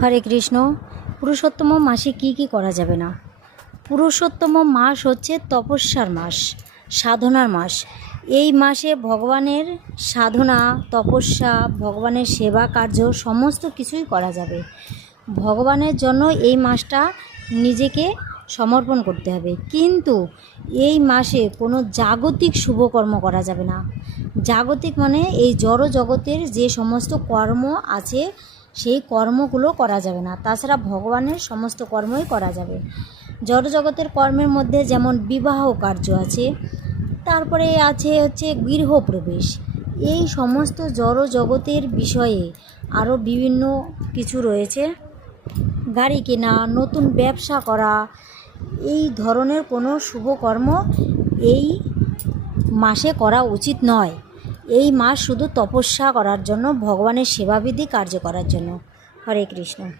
হরে কৃষ্ণ। পুরুষোত্তম মাসে কি করা যাবে না? পুরুষোত্তম মাস হচ্ছে তপস্যার মাস, সাধনার মাস। এই মাসে ভগবানের সাধনা, তপস্যা, ভগবানের সেবা কার্য সমস্ত কিছুই করা যাবে। ভগবানের জন্য এই মাসটা নিজেকে সমর্পণ করতে হবে। কিন্তু এই মাসে কোনো জাগতিক শুভকর্ম করা যাবে না। জাগতিক মানে এই জড় জগতের যে সমস্ত কর্ম আছে সেই কর্মগুলো করা যাবে না। তাছাড়া ভগবানের সমস্ত কর্মই করা যাবে। জড় জগতের কর্মের মধ্যে যেমন বিবাহ কার্য আছে, তারপরে আছে হচ্ছে গৃহপ্রবেশ। এই সমস্ত জড় জগতের বিষয়ে আরও বিভিন্ন কিছু রয়েছে। গাড়ি কেনা, নতুন ব্যবসা করা, এই ধরনের কোনো শুভকর্ম এই মাসে করা উচিত নয়। এই মাস শুধু তপস্যা করার জন্য, ভগবানের সেবাবিধি কার্য করার জন্য। হরে কৃষ্ণ।